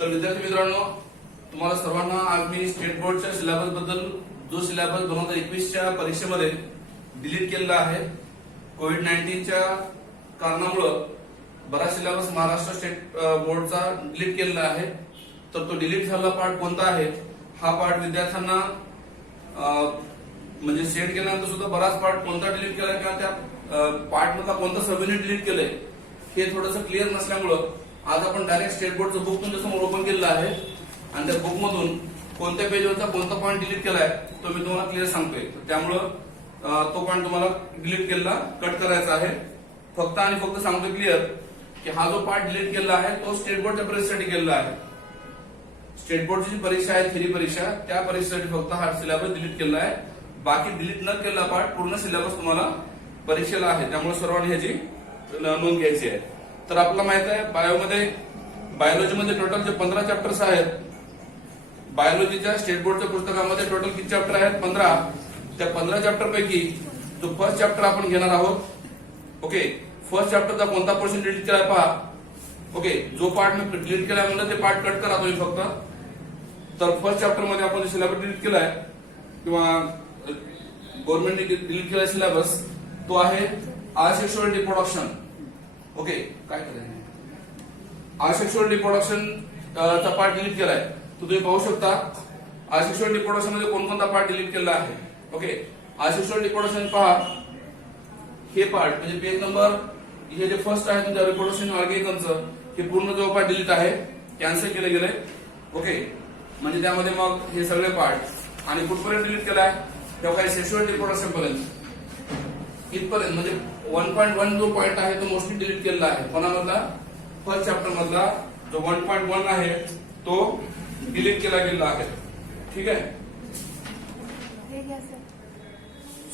तर विद्यार्थी मित्रांनो, तुम्हाला सर्वांना आज मी स्टेट बोर्डच्या सिलेबस बद्दल, जो सिलेबस 2021च्या परीक्षेमध्ये डिलीट केलेला आहे, कोविड-19च्या कारणामुळे बराच सिलेबस महाराष्ट्र स्टेट बोर्डचा डिलीट केलेला आहे. तर तो डिलीट झालेला पार्ट कोणता आहे, हा पार्ट विद्यार्थ्यांना म्हणजे सेट केल्यानंतर सुद्धा बराच पार्ट कोणता डिलीट केला किंवा त्या पार्ट मधला कोणता सब युनिट डिलीट केलंय हे थोडंसं क्लिअर नसल्यामुळं आज आपण डायरेक्ट स्टेट बोर्डचं बुक तुमच्या समोर ओपन केलेलं आहे आणि त्या बुक मधून कोणत्या पेजवरचा कोणता पॉईंट डिलीट केलाय तो मी तुम्हाला क्लिअर सांगतोय. त्यामुळं तो पॉईंट तुम्हाला डिलीट केलेला कट करायचा आहे. फक्त आणि फक्त सांगतोय क्लिअर की हा जो पार्ट डिलीट केलेला आहे तो स्टेट बोर्डच्या परीक्षेसाठी केलेला आहे. स्टेट बोर्डची जी परीक्षा आहे, थेरी परीक्षा, त्या परीक्षेसाठी फक्त हा सिलेबस डिलीट केलेला आहे. बाकी डिलीट न केलेला पार्ट पूर्ण सिलेबस तुम्हाला परीक्षेला आहे. त्यामुळे सर्वांनी ह्याची नोंद घ्यायची आहे. तर आपल्याला माहित आहे बायोलॉजीमध्ये टोटल जे 15 चॅप्टर्स आहेत, बायोलॉजीच्या स्टेट बोर्डच्या पुस्तकामध्ये टोटल किती चॅप्टर आहेत? 15. त्या 15 चॅप्टर पैकी जो फर्स्ट चॅप्टर आपण घेणार आहोत, ओके, फर्स्ट चॅप्टरचा कोणता पोर्शन डिलीट केलाय पहा. ओके, जो पार्ट मी डिलीट केलाय म्हणलं ते पार्ट कट करा तुम्ही फक्त. तर फर्स्ट चॅप्टर मध्ये आपण सिलेबस डिलीट केलाय किंवा गव्हर्नमेंटने डिलीट केलाय सिलेबस, तो आहे असेक्शुअल रिप्रोडक्शन. ओके, काय करायचं, असेक्शुअल रिप्रोडक्शन चा पार्ट डिलीट केलाय. तो तुम्ही पाहू शकता असेक्शुअल रिप्रोडक्शन मध्ये कोणकोणता पार्ट डिलीट केला आहे. ओके, असेक्शुअल रिप्रोडक्शन पहा, हे पार्ट म्हणजे पेज नंबर, हे जे फर्स्ट आहे तुमच्या रिप्रोडक्शन ऑर्गॅनिझमचं, हे पूर्ण जो पार्ट डिलीट आहे कॅन्सल केले गेले. ओके, म्हणजे त्यामध्ये मग हे सगळे पार्ट आणि कुठपर्यंत डिलीट केलाय, तेव्हा काही सेक्शुअल रिप्रोडक्शन पर्यंत इथपर्यंत, म्हणजे 1.1 जो पॉईंट आहे तो मोस्टली डिलीट केलेला आहे. कोणामधला? फर्स्ट चॅप्टर मधला जो 1.1 आहे तो डिलीट केला गेला आहे. ठीक आहे.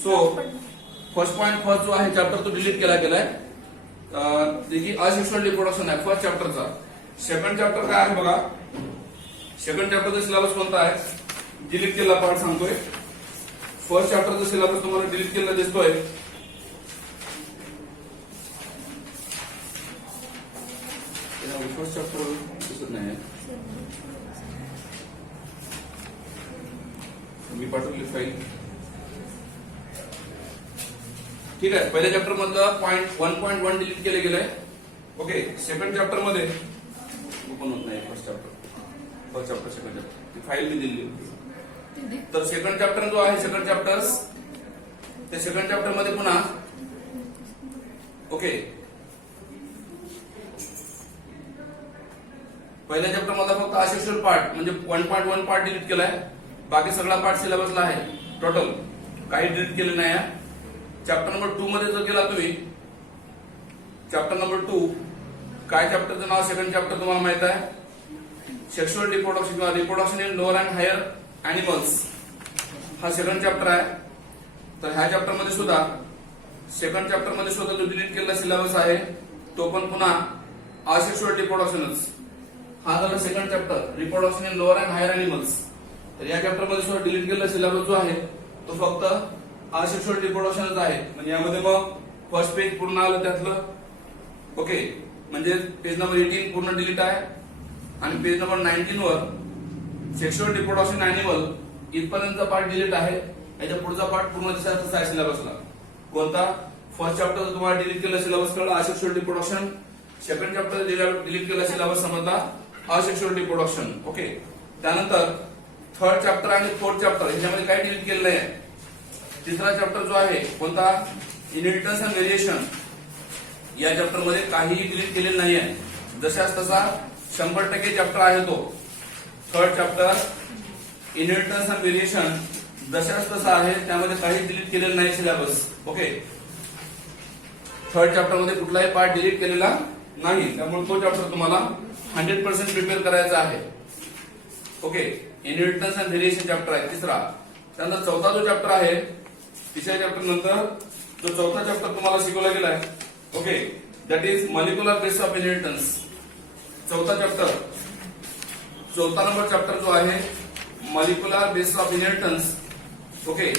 सो फर्स्ट जो आहे चॅप्टर तो डिलीट केला गेलाय. असेक्शुअल रिप्रोडक्शन आहे फर्स्ट चॅप्टरचा. सेकंड चॅप्टर काय आहे बघा. सेकंड चॅप्टरचा सिलेबस कोणता आहे, डिलीट केलेला पार्ट सांगतोय. फर्स्ट चॅप्टरचा सिलेबस तुम्हाला डिलीट केलेला दिसतोय. फर्स्ट चॅप्टर दिसत नाही, मी पाठवली फाईल. ठीक आहे, पहिल्या चॅप्टर मधलं 1.1 डिलीट केले गेलंय. ओके, सेकंड चॅप्टर मध्ये ओपन होत नाही फर्स्ट चॅप्टर सेकंड चॅप्टर, ती फाईल मी दिली होती. तर सेकंड चॅप्टर जो आहे, सेकंड चॅप्टर्स, त्या सेकंड चॅप्टर मध्ये पुन्हा ओके, पहिल्या चॅप्टर मधला फक्त असेक्शुअल पार्ट म्हणजे 1.1 पार्ट डिलीट केलाय. बाकी सगळा पार्ट सिलेबसला आहे टोटल, काही डिलीट केले नाही. चॅप्टर नंबर 2 मध्ये जर गेला तुम्ही, चॅप्टर नंबर 2, काय चॅप्टरचं नाव, सेकंड चॅप्टर तुम्हाला माहित आहे, सेक्शुअल रिप्रोडक्शन किंवा reproduction in lower and higher animals, हा सेकंड चॅप्टर आहे. तर ह्या चॅप्टर मध्ये सुद्धा, सेकंड चॅप्टर मध्ये सुद्धा जो डिलीट केलेला सिलेबस आहे तो पण पुन्हा असेक्शुअल रिप्रोडक्शनच. हा झाला second chapter, reproduction in lower and higher animals. तर या चॅप्टर मध्ये सुद्धा डिलीट केलेला सिलेबस जो आहे तो फक्त असेक्शुअल रिप्रोडक्शनच आहे. म्हणजे यामध्ये मग फर्स्ट पेज पूर्ण आलं त्यातलं. ओके, म्हणजे पेज नंबर 18 पूर्ण डिलीट आहे आणि पेज नंबर 19 वर सेक्शुअल रिप्रोडक्शन अॅनिमल इथपर्यंतचा पार्ट डिलीट आहे. याच्या पुढचा पार्ट पूर्ण दिसायचा आहे सिलेबसला. कोणता? फर्स्ट चॅप्टर तुम्हाला डिलीट केला सिलेबस कळला asexual reproduction. Second chapter delete केला सिलेबस समजला असेक्शुअल रिप्रोडक्शन. ओके, त्यानंतर थर्ड चॅप्टर आणि फोर्थ चॅप्टर ह्याच्यामध्ये काही डिलीट केलं नाही. तिसरा चॅप्टर जो आहे कोणता, इनहेरिटन्स अँड व्हेरिएशन, या चॅप्टर मध्ये काहीही डिलीट केलेलं नाही आहे. जशाच तसा 100% चॅप्टर आहे तो. Third chapter inheritance and variation जशाच तसा आहे, त्यामध्ये काही डिलीट केलेलं नाही सिलेबस. ओके, थर्ड चॅप्टर मध्ये कुठलाही पार्ट डिलीट केलेला नाही, त्यामुळे तो चॅप्टर तुम्हाला 100% प्रिपेअर करायचा आहे. Okay, inheritance and variation chapter आहे तिसरा. त्यानंतर चौथा जो चॅप्टर आहे, तिसऱ्या चॅप्टर नंतर जो चौथा चॅप्टर तुम्हाला शिकवला गेलाय, okay, that is molecular base of inheritance. चौथा चॅप्टर, चौथा नंबर चॅप्टर जो आहे molecular base of inheritance. Okay,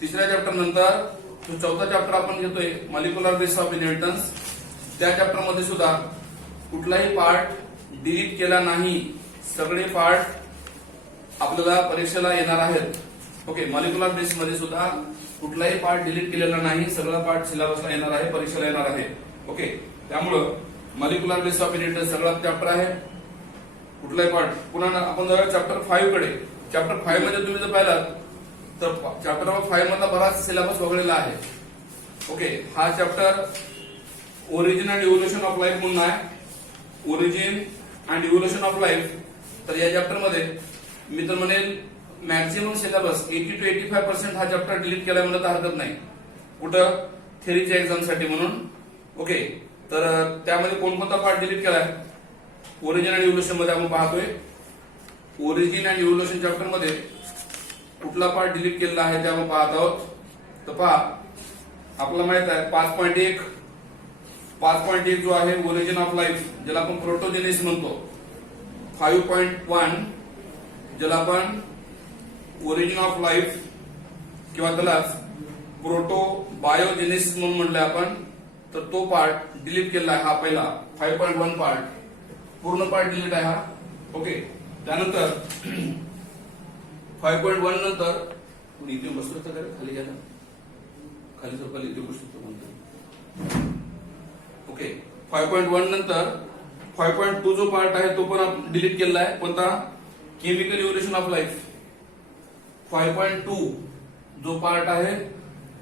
तिसऱ्या चॅप्टर नंतर जो चौथा चॅप्टर आपण घेतोय मॉलिक्युलर बेस ऑफ इनहेरिटन्स, त्या चॅप्टर मध्ये सुद्धा कुठलाही पार्ट डिलीट केला नाही, सगळे पार्ट आपल्याला परीक्षेला येणार आहेत. ओके, मॉलिक्युलर बेस मध्ये सुद्धा कुठलाही पार्ट डिलीट केलेला नाही, सगळा पार्ट सिलेबसला येणार आहे, परीक्षेला येणार आहे. ओके, त्यामुळं मॉलिक्युलर बेस ऑफ इनहिबिटर सगळा चॅप्टर आहे, कुठलाही पार्ट. पुन्हा आपण जाऊया चॅप्टर 5 कडे. चॅप्टर 5 मध्ये तुम्ही जर पाहिलात तर चॅप्टर नंबर 5 मधला बराच सिलेबस वगळलेला आहे. ओके, हा chapter origin and evolution of life म्हणून आहे. Origin and evolution of life. तर या चॅप्टर मध्ये मी तर म्हणेल मॅक्झिमम सिलेबस 80 to 85% हा चॅप्टर डिलीट केलाय म्हणत हरकत नाही. कुठं? थेरीच्या एक्झाम साठी म्हणून. ओके, तर त्यामध्ये कोणकोणता पार्ट डिलीट केलाय? ओरिजिन अँड इव्होल्युशन मध्ये आपण पाहतोय. ओरिजिन अँड इव्होल्युशन चॅप्टर मध्ये कुठला पार्ट डिलीट केलेला आहे ते आपण पाहत आहोत. तर पहा, आपल्याला माहित आहे 5.1 जो आहे ओरिजिन ऑफ लाईफ, ज्याला आपण प्रोटोजेनिस म्हणतो. 5.1 ज्याला आपण ओरिजिन ऑफ लाईफ किंवा त्यालाच प्रोटोबायोजेनेसिस म्हणून म्हटलंय आपण. तर तो पार्ट डिलीट केलेला आहे. हा पहिला 5.1 पार्ट, पूर्ण पार्ट डिलीट आहे हा. ओके, त्यानंतर 5.1 नंतर कोणी इथे बसलो होतं का? खाली गेला, खाली झोपायला इथे बसलो म्हणतो. ओके, 5.1 नंतर 5.2 जो पार्ट आहे तो पण डिलीट केलेला आहे. कोणता? Chemical evolution of life. 5.2 जो पार्ट आहे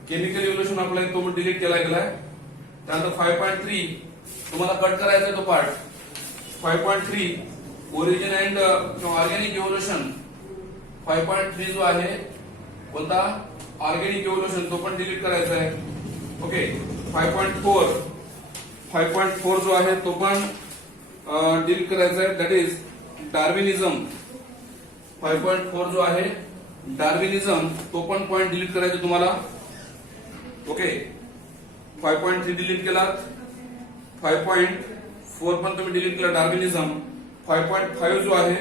केमिकल इव्होल्युशन ऑफ लाईफ तो पण डिलीट केला गेलाय. त्यानंतर 5.3 तुम्हाला कट करायचा आहे तो part. 5.3 origin and organic evolution. 5.3 जो आहे कोणता? ऑर्गॅनिक इव्होल्युशन, तो पण डिलीट करायचा आहे. ओके, 5.4 जो आहे तो पण डिलीट करायचा आहे. That is डार्विनिझम. 5.4 जो आहे डार्विनिझम, तो पण पॉइंट डिलीट करायचा तुम्हाला. ओके, 5.3 डिलीट केलात. 5.4 पण तुम्ही डिलीट केला, डार्विनिझम. 5.5 जो आहे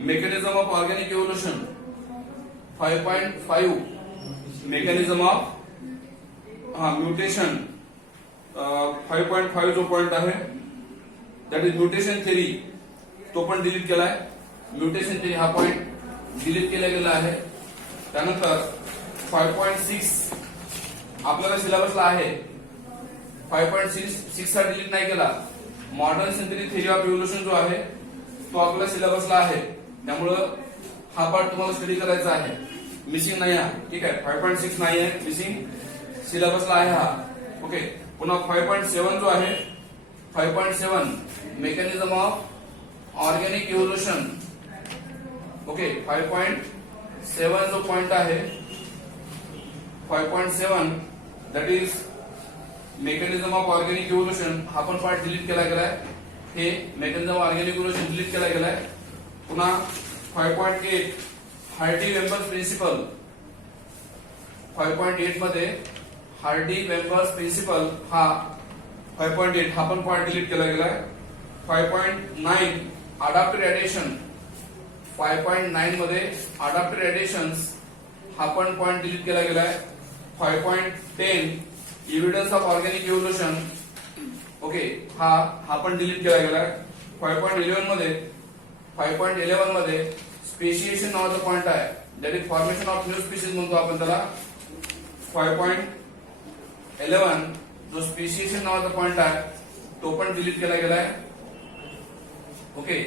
mechanism of organic evolution. 5.5 mechanism of mutation. 5.5 जो पॉइंट आहे दॅट इज म्युटेशन थेरी, तो पण डिलीट केलाय. म्युटेशन थेरी हा पॉइंट डिलीट केला गेला आहे. त्यानंतर 5.6 आपल्याला सिलेबसला आहे. 5.6 हा डिलीट नाही केला. Modern synthetic theory of evolution जो आहे तो आपल्याला सिलेबसला आहे, त्यामुळं हा पार्ट तुम्हाला स्टडी करायचा आहे. मिसिंग नाही आहे, ठीक आहे. 5.6 नाही आहे मिसिंग, सिलेबसला आहे हा. ओके, पुन्हा 5.7 जो आहे 5.7 mechanism of organic evolution. Okay, 5.7 जो पॉइंट आहे 5.7 that is mechanism of organic evolution, हा पण पार्ट डिलीट केला गेलाय. हे mechanism of organic evolution delete केला गेलाय. पुन्हा 5.8 हार्डी वेम्बर्स प्रिन्सिपल. 5.8 मध्ये हार्डी वेम्बर्स प्रिन्सिपल हा 5.8 हा पण पार्ट डिलीट केला गेलाय. 5.9 अडॅप्टिव्ह रेडिएशन. 5.9 मध्ये अडॅप्टिव्ह रेडिएशन्स हा पण पॉइंट डिलीट केला गेलाय. 5.10 evidence of organic evolution. Okay, हा पण डिलीट केला गेलाय. 5.11 मध्ये स्पेशिएशन नावाचा पॉइंट आहे, that is formation of new species म्हणतो आपण त्याला. 5.11 जो स्पेशिएशन नावाचा पॉइंट आहे तो पण डिलीट केला गेलाय. ओके,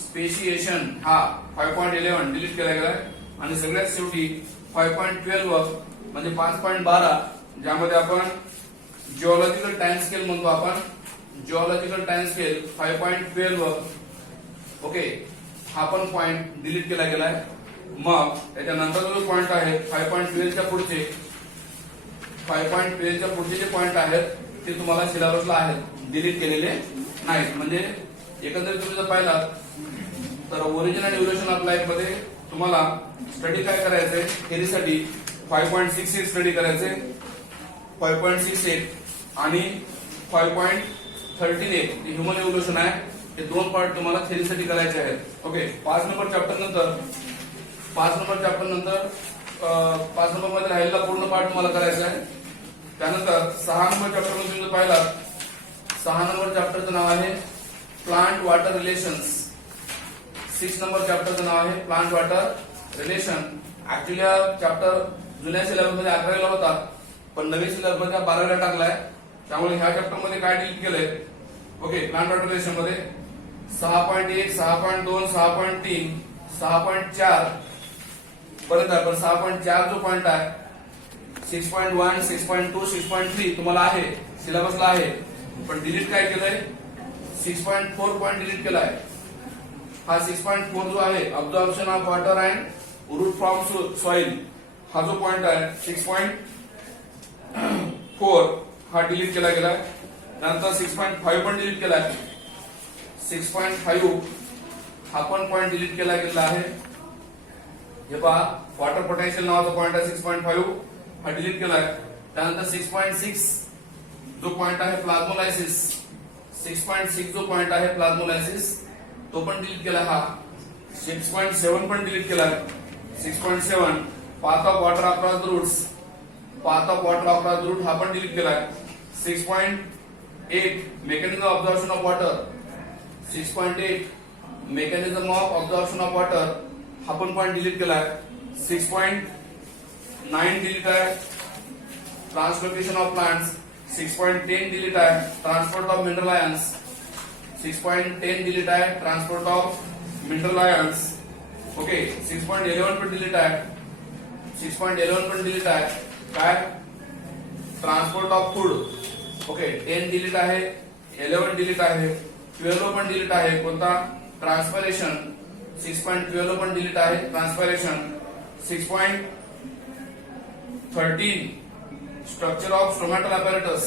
स्पेशिएशन हा 5.11 डिलीट केला गेलाय. आणि सगळ्यात शेवटी 5.12 म्हणजे 5.12 ज्यामध्ये आपण जिओलॉजिकल टाइम स्केल म्हणतो आपण. Geological time scale 5.12. ओके, हा पण पॉइंट डिलीट केला गेलाय. मग त्याच्यानंतर जो पॉइंट आहे 5.12 च्या पुढचे जे पॉइंट आहेत ते तुम्हाला सिलेबसला आहेत, डिलीट केलेले नाहीत. म्हणजे एकंदरीत तुम्ही जर पाहिलात तर origin and evolution of life मध्ये तुम्हाला स्टडी काय करायचंय? थेरीसाठी 5.68 स्टडी करायचंय. 5.68 आणि 5.13 ह्युमन इव्होल्युशन आहे. हे दोन पार्ट तुम्हाला थेरीसाठी करायचे आहेत. ओके, 5 नंबर चॅप्टर नंतर 5 नंबर मध्ये राहिलेला पूर्ण पार्ट तुम्हाला करायचा आहे. त्यानंतर 6 नंबर चॅप्टर मध्ये तुम्ही पाहिला 6 नंबर चॅप्टरचं नाव आहे प्लांट वॉटर रिलेशन्स. 6 नंबर चॅप्टरचं नाव आहे प्लांट वॉटर रिलेशन. ऍक्च्युली हा चॅप्टर जुन्या सिलेबस मध्ये 11वीला होता, पण नवीन सिलेबस मध्ये 12वीला टाकलाय. त्यामुळे ह्या चॅप्टर मध्ये काय डिलीट केलंय? ओके, प्लांट वॉटर रिलेशन मध्ये 6.1, 6.2, 6.3, 6.4 पर्यंत आहे. पण 6.4 जो पॉइंट आहे 6.1, 6.2, 6.3 तुम्हाला आहे सिलेबसला आहे, पण डिलीट काय केलंय? 6.4 पॉइंट डिलीट केलाय. हा 6.4 जो आहे absorption of water and root from soil, हा जो पॉइंट आहे 6.4 हा डिलीट केला गेलाय. नंतर 6.5 पण डिलीट केलाय. 6.5 हा पण पॉइंट डिलीट केला गेला आहे. हे पहा, वॉटर पोटेन्शियल नावाचा पॉइंट आहे 6.5 हा डिलीट केलाय. त्यानंतर 6.6 जो पॉइंट आहे प्लाझ्मोलायसिस, 6.6 जो पॉइंट आहे प्लाझ्मोलायसिस तो पण डिलीट केला. हा 6.7 पण डिलीट केलाय. 6.7 path of water across the roots, path of water across the root हा पण डिलीट केलाय. 6.8 mechanism of observation of water, 6.8 mechanism of observation of water हा पण पॉइंट डिलीट केलाय. 6.9 डिलीट आहे ट्रान्सलोकेशन ऑफ प्लांट्स. 6.10 डिलीट आहे transport of mineral ions. 6.10 delete आहे transport of mineral ions. Okay, 6.11 पण डिलीट आहे. 6.11 पण डिलीट आहे काय? Transport of food. Okay, 10 delete आहे, 11 डिलीट आहे, 12 पण डिलीट आहे. कोणता? ट्रान्सपरेशन. 6.12 पण डिलीट आहे ट्रान्सपरेशन. 6.13 structure of stomatal apparatus,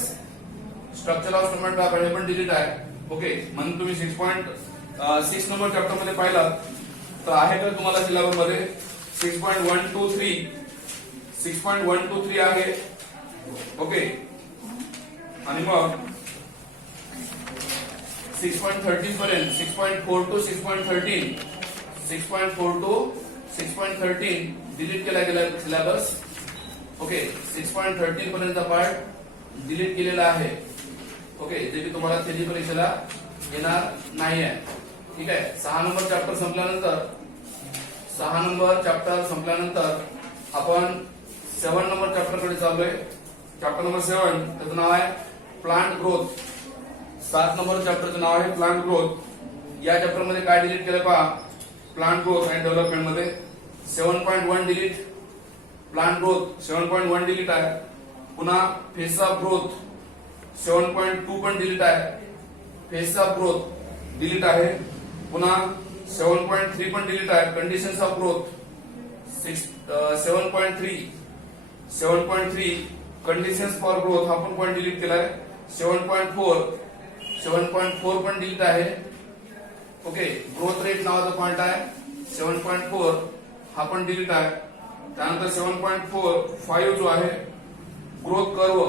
structure of stomatal apparatus पण डिलीट आहे. ओके, म्हणून तुम्ही 6.6 नंबर चॅप्टर मध्ये पाहिला तर आहे का तुम्हाला सिलेबस मध्ये 6.123, 6.123 आहे. ओके, आणि मग 6.13 पर्यंत 6.4 to 6.13, 6.4 to 6.13 डिलीट केला गेला सिलेबस. ओके, 6.13 पर्यंत पार्ट डिलीट केलेला आहे. ओके, जे की तुम्हाला थेरी परीक्षेला येणार नाही आहे. ठीक आहे. 6 नंबर चॅप्टर संपल्यानंतर, 6 नंबर चॅप्टर संपल्यानंतर आपण 7 नंबर चॅप्टर कडे चाललोय. चॅप्टर नंबर 7 त्याचं नाव आहे प्लांट ग्रोथ. 7 नंबर चॅप्टरचं नाव आहे प्लांट ग्रोथ. या चॅप्टर मध्ये काय डिलीट केलं पहा? प्लांट ग्रोथ अँड डेव्हलपमेंट मध्ये 7.1 डिलीट, प्लांट ग्रोथ 7.1 डिलीट आहे. पुन्हा फेस ऑफ ग्रोथ 7.2 पण डिलीट आहे. फेस ऑफ ग्रोथ डिलीट आहे. पुन्हा 7.3 पण डिलीट आहे. Conditions of growth 7.3 conditions for growth हा पण पॉइंट डिलीट केलाय. 7.4 पण डिलीट आहे. ओके, ग्रोथ रेट नावाचा पॉइंट आहे 7.4 हा पण डिलीट आहे. त्यानंतर 7.45 जो आहे ग्रोथ कर्व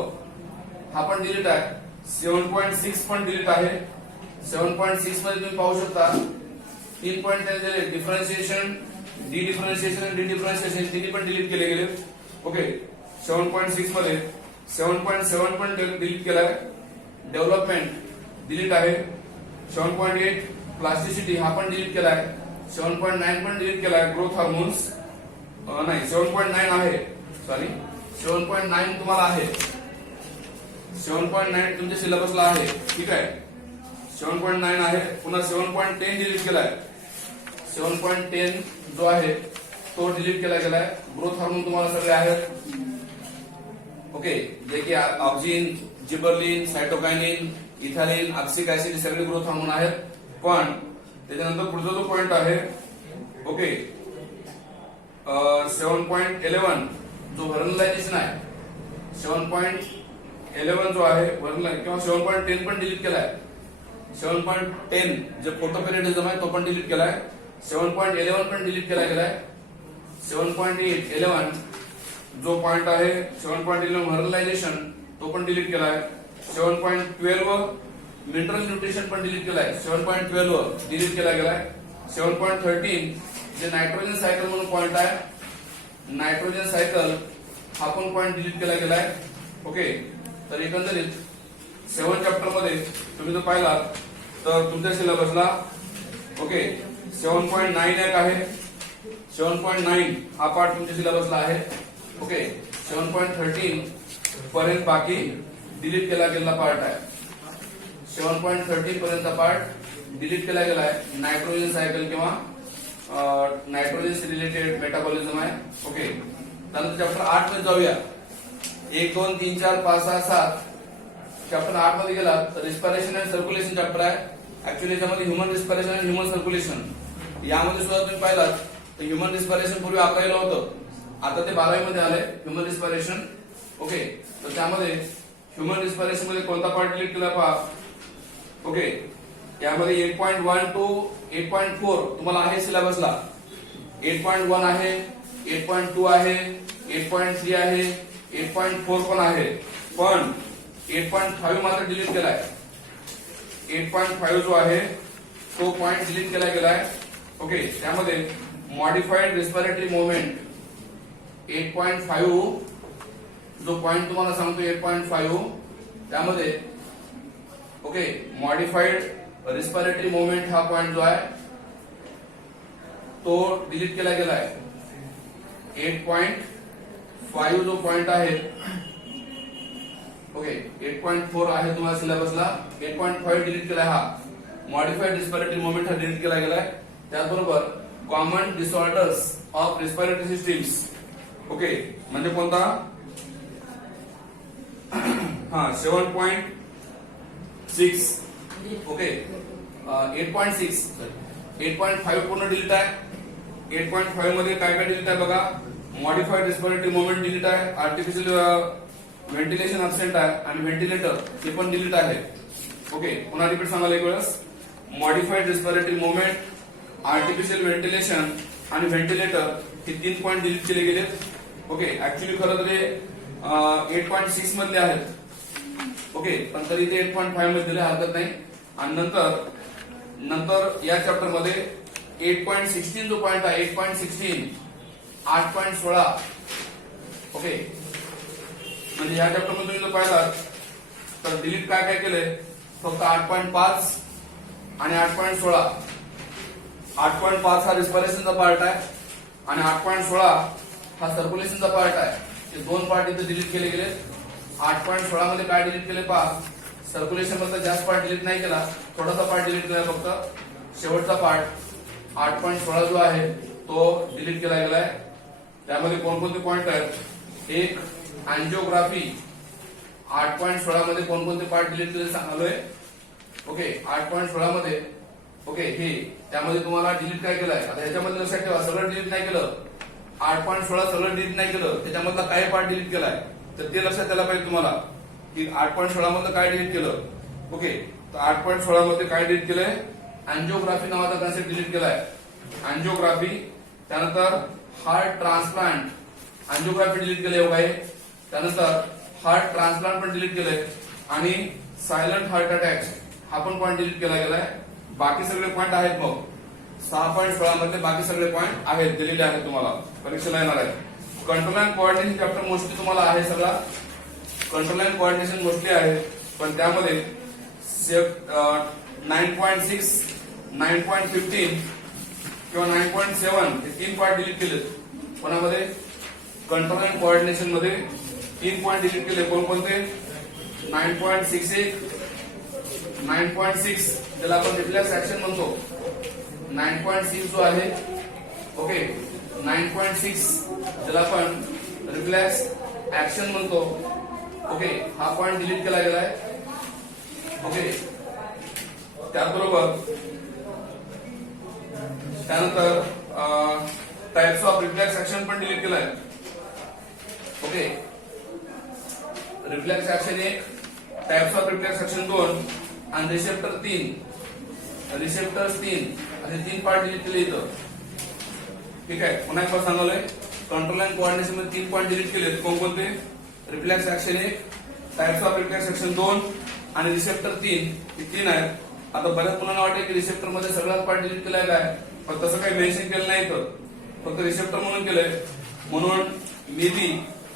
हा पण डिलीट आहे. 7.6 पण डिलीट आहे. 7.6 मध्ये तुम्ही पाहू शकता 3 पॉइंट दिले, डिफरन्शिएशन, डी डिफरन्शिएशन आणि डी डिफरन्शिएशन तिन्ही पण डिलीट केले गेले. ओके, 7.6 मध्ये 7.7 पण डिलीट केलाय. डेव्हलपमेंट डिलीट आहे. 7.8 प्लास्टिसिटी हा पण डिलीट केलाय. 7.9 पण डिलीट केलाय. ग्रोथ हार्मोन्स नाही, 7.9 आहे, सॉरी 7.9 तुम्हाला आहे. 7.9 तुमच्या सिलेबसला आहे. ठीक आहे, 7.9 आहे. पुन्हा 7.10 डिलीट केलाय. 7.10 जो आहे तो डिलीट केला गेलाय. ग्रोथ हार्मोन तुम्हाला सगळे आहेत. ओके, जे की ऑक्सिन, जिबरलिन, सायटोकायनिन, इथालिन, ऑक्सिक ऍसिड सगळे ग्रोथ हार्मोन आहेत. पण त्याच्यानंतर पुढचा जो पॉइंट आहे, ओके, 7.11 जो व्हर्नलायझेशन आहे, 7.11 जो आहे व्हर्नलायझेशन किंवा 7.10 पण डिलीट केलाय. 7.10 जे फोटोपेरिडिझम आहे तो पण डिलीट केलाय. 7.11 पण डिलीट केला गेलाय. 7.11 जो पॉइंट आहे 7.11 व्हर्नलायझेशन तो पण डिलीट केलाय. 7.12 मिनरल न्यूट्रिशन पण डिलीट केलाय. 7.12 डिलीट केला गेलाय. 7.13 जे नायट्रोजन सायकल म्हणून पॉइंट आहे, नायट्रोजन सायकल हा पण पॉइंट डिलीट केला गेलाय. ओके, तर एकंदरीत 7 चॅप्टर मध्ये तुम्ही जर पाहिला तर तुमच्या सिलेबसला ओके 7.9 एक आहे, 7.9 हा पार्ट तुमच्या सिलेबसला आहे. ओके 7.13 पर्यंत बाकी डिलीट केला गेलेला पार्ट आहे. 7.13 पर्यंतचा पार्ट डिलीट केला गेला आहे. नायट्रोजन सायकल किंवा नायट्रोजन रिलेटेड मेटाबॉलिझम आहे. ओके त्यानंतर चॅप्टर 8 मध्ये जाऊया. 1 2 3 4 5 6 7 चॅप्टर 8 मध्ये गेला तर रिस्पिरेशन अँड सर्क्युलेशन चॅप्टर आहे. ऍक्च्युअली याच्यामध्ये ह्युमन रिस्पिरेशन आणि ह्युमन सर्क्युलेशन यामध्ये सुद्धा तुम्ही पाहिलात तर ह्युमन रिस्पिरेशन पूर्वी 11वीला होतं, आता ते 12वी मध्ये आलंय ह्युमन रिस्पिरेशन. ओके तर त्यामध्ये ह्युमन रिस्पिरेशन मध्ये कोणता पार्ट डिलीट केला पहा. ओके यामध्ये 8.1 to 8.4 तुम्हाला आहे सिलेबसला. 8.1 आहे, 8.2 आहे, 8.3 आहे, 8.4 पण आहे, पण 8.5 मात्र डिलीट केलाय. 8.5 जो आहे तो पॉइंट डिलीट केला गेलाय. ओके त्यामध्ये मॉडिफाईड रिस्पिरेटरी मोमेंट 8.5 जो पॉइंट तुम्हाला सांगतो 8.5 त्यामध्ये ओके मॉडिफाईड रिस्पिरेटरी मोमेंट हा पॉइंट जो आहे तो डिलीट केला गेलाय. 8.5 जो पॉइंट आहे ओके 8.4 आहे तुम्हाला सिलेबसला. 8.5 डिलीट केलाय. हा मॉडिफाईड रिस्पिरेटरी मोमेंट हा डिलीट केला गेलाय. त्याचबरोबर common disorders of respiratory systems okay म्हणजे कोणता हा 7.6 ओके 8.6 8.5 पूर्ण डिलीट आहे. 8.5 मध्ये काय काय डिलीट आहे बघा. मॉडिफाईड रिस्पिरेटरी मोमेंट डिलीट आहे, आर्टिफिशियल व्हेंटिलेशन अब्सेंट आहे आणि व्हेंटिलेटर ते पण डिलीट आहे. ओके पुन्हा रिपीट सांगायला एक वेळेस. Modified respiratory moment, artificial ventilation आणि व्हेंटिलेटर हे 3 पॉइंट डिलीट केले गेलेत. ओके ऍक्च्युअली खरं तर हे 8.6 मधले आहेत. ओके पण तरी ते 8.5 मध्ये दिले हरकत नाही. आणि नंतर या चॅप्टर मध्ये 8.16 जो पॉइंट आहे 8.16 8.16 ओके म्हणजे या चॅप्टर मध्ये तुम्ही जर पाहिलात तर डिलीट काय काय केलंय फक्त 8.5 आणि 8.16. 8.5 हा रिस्पिरेशनचा पार्ट आहे आणि 8.16 हा सर्क्युलेशनचा पार्ट आहे. हे 2 पार्ट इथे डिलीट केले गेले. 8.16 मध्ये काय डिलीट केले पहा. सर्क्युलेशन मधला जास्त पार्ट डिलीट नाही केला, थोडासा पार्ट डिलीट केला फक्त. शेवटचा पार्ट 8.16 जो आहे तो डिलीट केला गेलाय. त्यामध्ये कोणकोणते पॉइंट आहेत. एक अँजिओग्राफी 8.16 मध्ये कोणकोणते पार्ट डिलीट केले सांगालोय. ओके 8.16 मध्ये ओके हे त्यामध्ये तुम्हाला डिलीट काय केलंय आता ह्याच्यामध्ये लक्षात ठेवा. सगळं डिलीट नाही केलं. 8.16 सगळं डिलीट नाही केलं, त्याच्यामधला काय पार्ट डिलीट केलाय तर ते लक्षात द्यायला पाहिजे तुम्हाला की 8.16 मध्ये काय डिलीट केलं. ओके तर 8.16 मध्ये काय डिलीट केलंय. अँजिओग्राफी नावाचा कन्सेप्ट डिलीट केलाय. अँजिओग्राफी त्यानंतर हार्ट ट्रान्सप्लांट अँजिओग्राफी डिलीट केलंय बघा. त्यानंतर हार्ट ट्रान्सप्लांट पण डिलीट केलंय आणि सायलंट हार्ट अटॅक्स हा पण पॉइंट डिलीट केला गेलाय. बाकी सगळे पॉइंट आहेत. मग 6.16 मध्ये बाकी सगळे पॉइंट आहेत दिलेले आहेत तुम्हाला परीक्षेला येणार आहेत. Control and coordination chapter mostly तुम्हाला आहे सगळा. कंट्रोल अँड कोऑर्डिनेशन मोस्टली आहे पण त्यामध्ये 9.6 9.15 किंवा 9.7 हे 3 पार्ट डिलीट केले. कोणामध्ये कंट्रोल अँड कोऑर्डिनेशन मध्ये 3 पॉइंट डिलीट केले. कोणकोणते 9.68 9.6 त्याला आपण रिफ्लेक्स ऍक्शन म्हणतो. 9.6 जो आहे ओके 9.6 त्याला आपण रिफ्लेक्स ऍक्शन म्हणतो. ओके हा पॉइंट डिलीट केला गेलाय. ओके त्याचबरोबर त्यानंतर टाइप्स ऑफ रिफ्लेक्स ऍक्शन पण डिलीट केलाय. Okay reflex action 1, types of reflex action 2 आणि रिसेप्टर 3 रिसेप्टर्स 3 असे 3 पार्ट डिलीट केले इथं. ठीक आहे पुन्हा एकदा सांगालोय. कंट्रोल अँड कोऑर्डिनेशन मध्ये 3 पॉइंट डिलीट केले. कोणकोणते reflex action 1, types of reflex action 2 आणि रिसेप्टर 3 हे 3 आहेत. आता बऱ्याच मुलांना वाटते की रिसेप्टर मध्ये सगळ्यात पार्ट डिलीट केलाय काय पण तसं काही मेन्शन केलं नाही तर फक्त रिसेप्टर म्हणून केलंय. म्हणून मे बी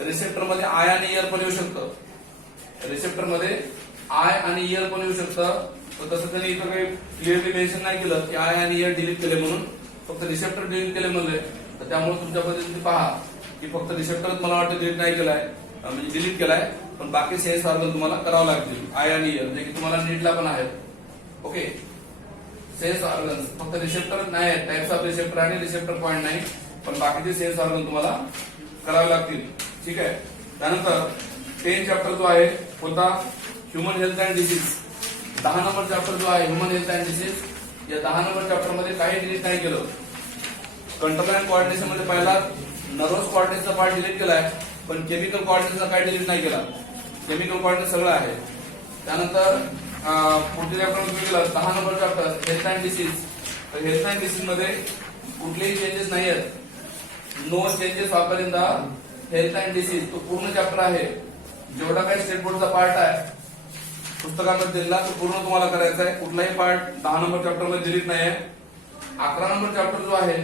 रिसेप्टर मध्ये आय आणि इयर पण येऊ शकतं. रिसेप्टर मध्ये आय आणि इयर पण येऊ शकतं तर तसं त्यांनी इथं काही क्लिअरली मेन्शन नाही केलं की आय आणि इयर डिलीट केले म्हणून, फक्त रिसेप्टर डिलीट केले म्हणले. तर त्यामुळे तुमच्या पद्धतीने पहा की फक्त रिसेप्टरच मला वाटतं डिलीट नाही केलाय, म्हणजे डिलीट केलाय, पण बाकी सेन्स ऑर्गन तुम्हाला करावं लागतील आय आणि इयर, जे की तुम्हाला नीटला पण आहेत. ओके, सेन्स ऑर्गन फक्त रिसेप्टर नाही आहेत, टाइप्स ऑफ रिसेप्टर आणि रिसेप्टर पॉइंट नाही, पण बाकीचे सेन्स ऑर्गन तुम्हाला करावे लागतील. ठीक आहे. त्यानंतर 10 चॅप्टर जो आहे कोणता, human health and disease. 10 number chapter जो आहे ह्युमन हेल्थ अँड डिसीज, या 10 नंबर चॅप्टर मध्ये काही डिलीट नाही केलं. कंट्रोल अँड कोऑर्डिनेशन मध्ये पहिला नर्वस कोऑर्डिनेशनचा पार्ट डिलीट केलाय, पण केमिकल कोऑर्डिनेशनचा काही डिलीट नाही केला. केमिकल कोऑर्डिनेशन सगळं आहे. त्यानंतर पुढच्या चॅप्टर मध्ये गेला 10 number chapter health and disease. तर हेल्थ अँड डिसीज मध्ये कुठलेही चेंजेस नाही आहेत. No changes occur in the health and disease, तो पूर्ण चॅप्टर आहे. जेवढा काही स्टेट बोर्डचा पार्ट आहे पुस्तकामध्ये दिला तो पूर्ण तुम्हाला करायचा आहे. कुठलाही पार्ट 10 नंबर चॅप्टर मध्ये डिलीट नाही आहे. 11 नंबर चॅप्टर जो आहे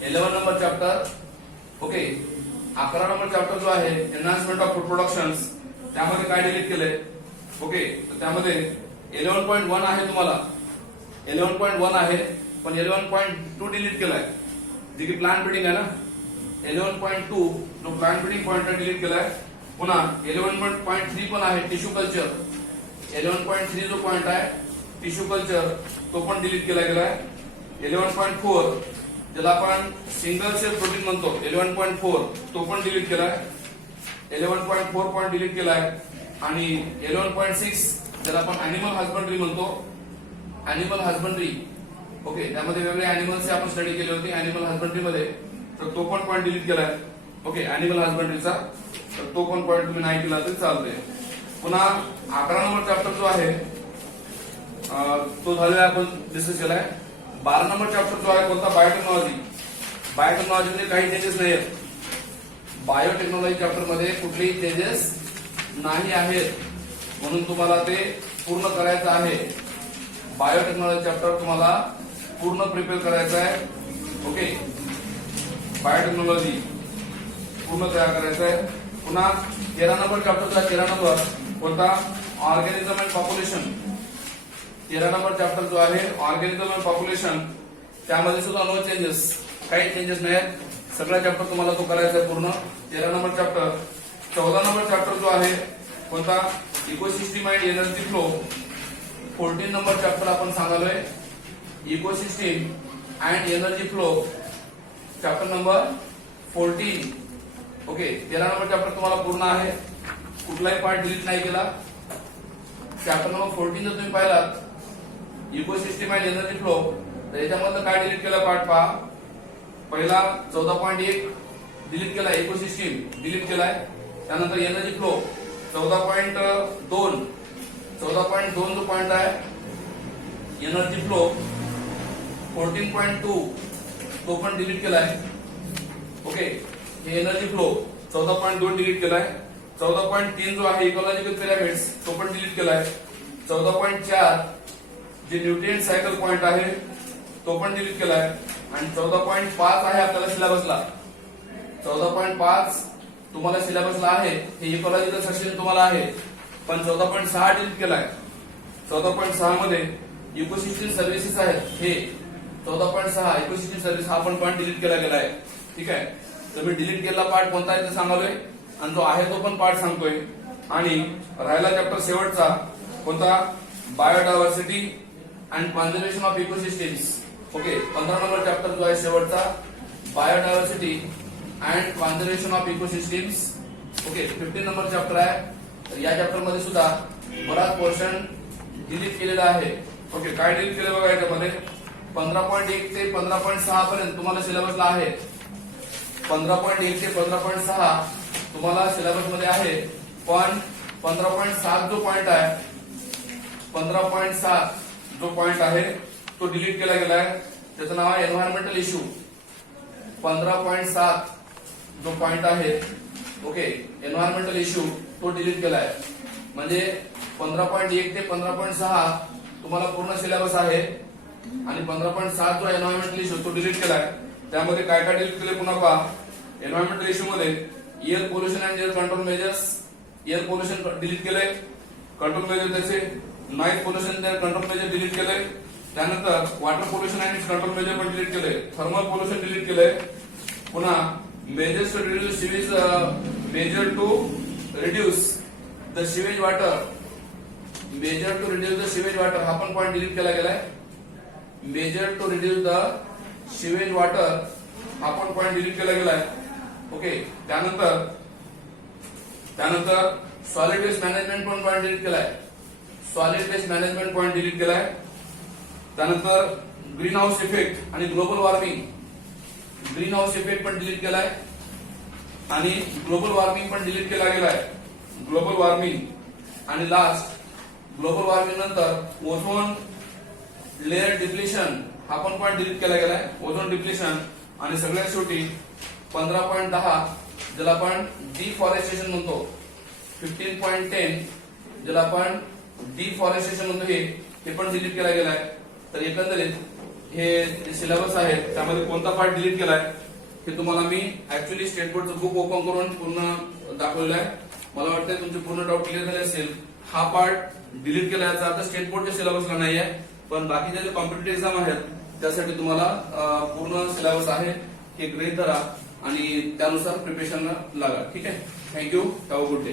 11 number chapter, okay, 11 number chapter जो आहे एनहान्समेंट ऑफ फूड प्रोडक्शन्स, त्यामध्ये काय डिलीट केलंय. ओके, तर त्यामध्ये 11.1 आहे, तुम्हाला 11.1 आहे, पण 11.2 डिलीट केलाय, जे की प्लांट ब्रीडिंग आहे ना. 11.2 जो प्लांट ब्रीडिंग पॉइंट डिलीट केलाय. पुन्हा 11.3 पण आहे टिश्यू कल्चर. 11.3 जो पॉइंट आहे टिश्यू कल्चर, तो पण डिलीट केला गेलाय. 11.4 ज्याला आपण सिंगल सेल प्रोटीन म्हणतो, 11.4 तो पण डिलीट केलाय. 11.4 पॉइंट डिलीट केलाय. आणि 11.6 ज्याला आपण अॅनिमल हजबंड्री म्हणतो, अॅनिमल हजबंड्री, ओके, त्यामध्ये वेगळे अॅनिमल्स आपण स्टडी केले होते अॅनिमल हजबंड्री मध्ये, तर तो पण पॉइंट डिलीट केलाय. ओके, अॅनिमल हजबंड्रीचा, तर तो पण पॉइंट तुम्ही नाही केला तरी चालतंय. पुन्हा 11 नंबर चॅप्टर जो आहे तो झालेला आपण डिस्कस केलाय. 12 नंबर चॅप्टर जो आहे कोणता, बायोटेक्नॉलॉजी. बायोटेक्नॉलॉजी मध्ये काही चेंजेस नाही आहेत. बायोटेक्नॉलॉजी चॅप्टर मध्ये कुठलेही चेंजेस नाही आहेत, म्हणून तुम्हाला ते पूर्ण करायचं आहे. बायोटेक्नॉलॉजी चॅप्टर तुम्हाला पूर्ण प्रिपेअर करायचं आहे. ओके, बायोटेक्नॉलॉजी पूर्ण तयार करायचं आहे. पुन्हा 13 नंबर चॅप्टरचा 13 नंबर कोणता, organism and population. 13 number chapter जो आहे ऑर्गॅनिझम अँड पॉप्युलेशन, त्यामध्ये सुद्धा नो चेंजेस, काही चेंजेस नाही आहेत. सगळा चॅप्टर तुम्हाला तो करायचा आहे पूर्ण. 13 नंबर चॅप्टर. 14 नंबर चॅप्टर जो आहे कोणता, ecosystem and energy flow. 14 number chapter आपण सांगालोय ecosystem and energy flow, chapter number 14. Okay, 13 number chapter तुम्हाला पूर्ण आहे, कुठलाही पार्ट डिलीट नाही केला. चॅप्टर नंबर 14 जर तुम्ही पाहिलात इकोसिस्टीम अँड एनर्जी फ्लो, तर याच्यामधलं काय डिलीट केलं पार्ट पहा. पहिला 14.1 डिलीट केला, इकोसिस्टीम डिलीट केलाय. त्यानंतर एनर्जी फ्लो 14.2 जो पॉइंट आहे एनर्जी फ्लो 14.2 तो पण डिलीट केलाय. ओके, हे एनर्जी फ्लो 14.2 डिलीट केलाय. 14.3 जो आहे इकोलॉजिकल पिरामिड्स, तो पण डिलीट केलाय. 14.4 जे न्यूट्रिएंट सायकल पॉइंट आहे तो पण डिलीट केलाय. आणि 14.5 आहे आपल्याला सिलेबसला. 14.5 तुम्हाला सिलेबसला आहे, हे इकोलॉजिकल सेक्शन तुम्हाला आहे, पण 14.6 डिलीट केलाय. 14.6 मध्ये इकोसिस्टीम सर्व्हिसेस आहेत, हे 14.6 इकोसिस्टीम सर्व्हिस हा पण पॉइंट डिलीट केला गेला आहे. ठीक आहे, तर मी डिलीट केलेला पार्ट कोणता आहे ते सांगालोय, आणि जो आहे तो पण पार्ट सांगतोय. आणि राहिला चॅप्टर शेवटचा कोणता, biodiversity and conservation of ecosystems. Okay, 15 number chapter जो आहे शेवटचा, biodiversity and conservation of ecosystems. Okay, 15 number chapter आहे. तर या चॅप्टर मध्ये सुद्धा बराच पोर्शन डिलीट केलेला आहे. ओके, काय डिलीट केलं बघा याच्यामध्ये, 15.1 ते 15.6 पर्यंत तुम्हाला सिलेबसला आहे. 15.1 ते 15.6 तुम्हाला सिलेबस मध्ये आहे, पण 15.7 जो पॉइंट आहे 15.7 जो पॉइंट आहे तो डिलीट केला गेलाय. त्याचं नाव आहे एन्व्हायरमेंटल इश्यू. 15.7 जो पॉइंट आहे, ओके, एन्व्हायरमेंटल इश्यू तो डिलीट केलाय. म्हणजे 15.1 ते 15.6 तुम्हाला पूर्ण सिलेबस आहे, आणि 15.7 जो एन्व्हायरमेंटल इश्यू तो डिलीट केलाय. त्यामध्ये काय काय डिलीट केले पुन्हा पहा. एन्व्हायरमेंटल इश्यू मध्ये air pollution and air control measures, air pollution delete केलंय. कंट्रोल मेजर त्याचे noise pollution control measure delete केलंय. त्यानंतर water pollution and control measure पण डिलीट केलंय. थर्मल पोल्युशन डिलीट केलंय. पुन्हा measures to reduce sewage, measure to reduce the sewage water, measure to reduce the sewage water हा पण point delete केला गेलाय. Measure to reduce the sewage water हा पण पॉईंट डिलीट केला गेलाय. ओके. त्यानंतर सॉलिड वेस्ट मॅनेजमेंट पण पॉईंट डिलीट केलाय. Solid waste management point delete केलाय. त्यानंतर ग्रीन हाऊस इफेक्ट आणि global warming, green house effect पण डिलीट केलाय आणि ग्लोबल वॉर्मिंग पण डिलीट केला गेलाय. ग्लोबल वॉर्मिंग आणि लास्ट ग्लोबल वॉर्मिंग नंतर ओझोन लेअर डिप्लेशन हा पण पॉईंट डिलीट केला गेलाय. ओझोन डिप्लेशन आणि सगळ्यात शेवटी 15.10 ज्याला आपण डिफॉरेस्टेशन म्हणतो, 15.10 ज्याला आपण डिफॉरेस्टेशन म्हणतो हे पण डिलीट केला गेलाय. तर एकंदरीत हे सिलेबस आहे त्यामध्ये कोणता पार्ट डिलीट केलाय हे तुम्हाला मी ऍक्च्युअली स्टेट बोर्डचं बुक ओपन करून पूर्ण दाखवलेलं आहे. मला वाटतं तुमचे पूर्ण डाऊट क्लिअर झाले असेल. हा पार्ट डिलीट केला याचा अर्थ स्टेट बोर्डच्या सिलेबसला नाही आहे, पण बाकीच्या जे कॉम्पिटेटिव्ह एक्झाम आहेत त्यासाठी तुम्हाला पूर्ण सिलेबस आहे हे गृहीत धरा आणि त्यानुसार प्रिपरेशन लागा. ठीक आहे. Thank you. Have a good day.